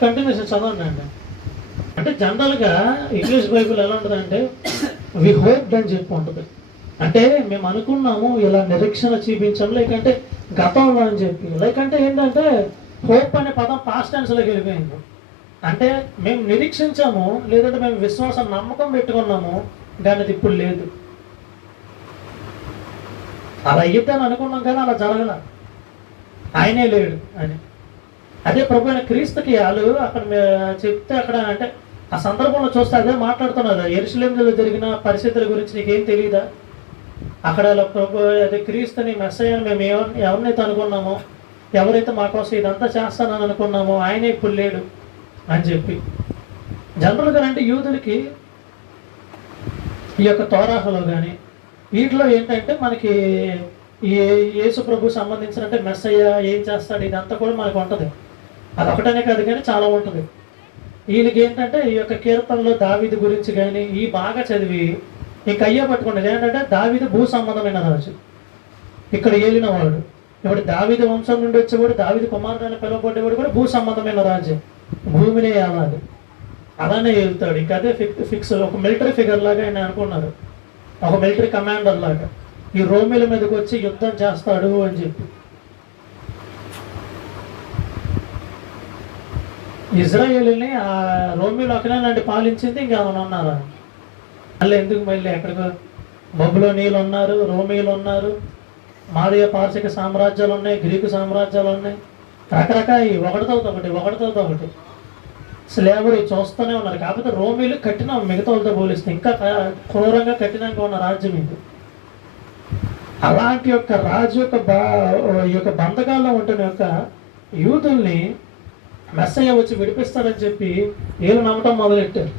Continuation చదవండి అండి. అంటే జనరల్గా ఇంగ్లీష్ బైబిల్ ఎలా ఉంటుందంటే వి హోప్ అని చెప్పి ఉంటుంది. అంటే మేము అనుకున్నాము ఇలా నిరీక్షణ చూపించాము, లేకంటే గతంలో అని చెప్పి, లేకంటే ఏంటంటే హోప్ అనే పదం పాస్ట్ టెన్స్లోకి వెళ్ళిపోయింది. అంటే మేము నిరీక్షించాము, లేదంటే మేము విశ్వాసం నమ్మకం పెట్టుకున్నాము, కానీ అది ఇప్పుడు లేదు. అలా అయ్యిద్దని అనుకున్నాం కానీ అలా జరగల, ఆయనే లేడు అని. అదే ప్రభు అయిన క్రీస్తుకి వాళ్ళు అక్కడ చెప్తే అక్కడ అంటే ఆ సందర్భంలో చూస్తే అదే మాట్లాడుతున్నారు. యెరూషలేములో జరిగిన పరిస్థితుల గురించి నీకేం తెలియదా? అక్కడ ప్రభు అదే క్రీస్తుని మెస్సయ్యని మేము ఎవరినైతే అనుకున్నామో, ఎవరైతే మా కోసం ఇదంతా చేస్తానని అనుకున్నామో ఆయనే ఇప్పుడు లేడు అని చెప్పి. జనరల్గా అంటే యూదులకి ఈ యొక్క తోరాహలో కానీ వీటిలో ఏంటంటే మనకి ఈ యేసు ప్రభు సంబంధించినట్టే మెస్సయ్య ఏం చేస్తాడు ఇదంతా కూడా మనకు ఉంటుంది. అది ఒకటనే కాదు కానీ చాలా ఉంటుంది. వీళ్ళకి ఏంటంటే ఈ యొక్క కీర్తనలో దావీదు గురించి కానీ ఈ బాగా చదివి ఇంక అయ్యే పట్టుకున్నది ఏంటంటే దావీదు భూ సంబంధమైన రాజు, ఇక్కడ ఏలినవాడు. ఇప్పుడు దావీదు వంశం నుండి వచ్చేవాడు, దావీదు కుమారుడైన పిలువబడ్డేవాడు కూడా భూ సంబంధమైన రాజ్యం, భూమినే ఏలాలి, అలానే వెళ్తాడు. ఇంకా అదే ఫిక్స్ ఒక మిలిటరీ ఫిగర్ లాగా ఆయన అనుకున్నారు, ఒక మిలిటరీ కమాండర్ లాగా ఈ రోమిల మీదకి వచ్చి యుద్ధం చేస్తాడు అని చెప్పి. ఇజ్రాయేల్ని ఆ రోమిలో ఒకనేనండి పాలించింది, ఇంకా ఏమైనా ఉన్నారా? మళ్ళీ ఎందుకు మళ్ళీ ఎక్కడికో బబులోనీయులు ఉన్నారు, రోమీలు ఉన్నారు, మాదీయ పార్శిక సామ్రాజ్యాలు ఉన్నాయి, గ్రీకు సామ్రాజ్యాలు ఉన్నాయి, రకరకాల ఒకటితో ఒకటి స్లేవరీ చూస్తూనే ఉన్నారు. కాకపోతే రోమీలు కఠినం, మిగతా వాళ్ళతో పోలిస్తే ఇంకా క్రూరంగా కఠినంగా ఉన్న రాజ్యం ఇది. అలాంటి యొక్క రాజు యొక్క బంధకాల్లో ఉంటున్న యొక్క యూదుల్ని మెస్సయ్య వచ్చి విడిపిస్తారని చెప్పి వీళ్ళు నమ్మటం మొదలెట్టారు.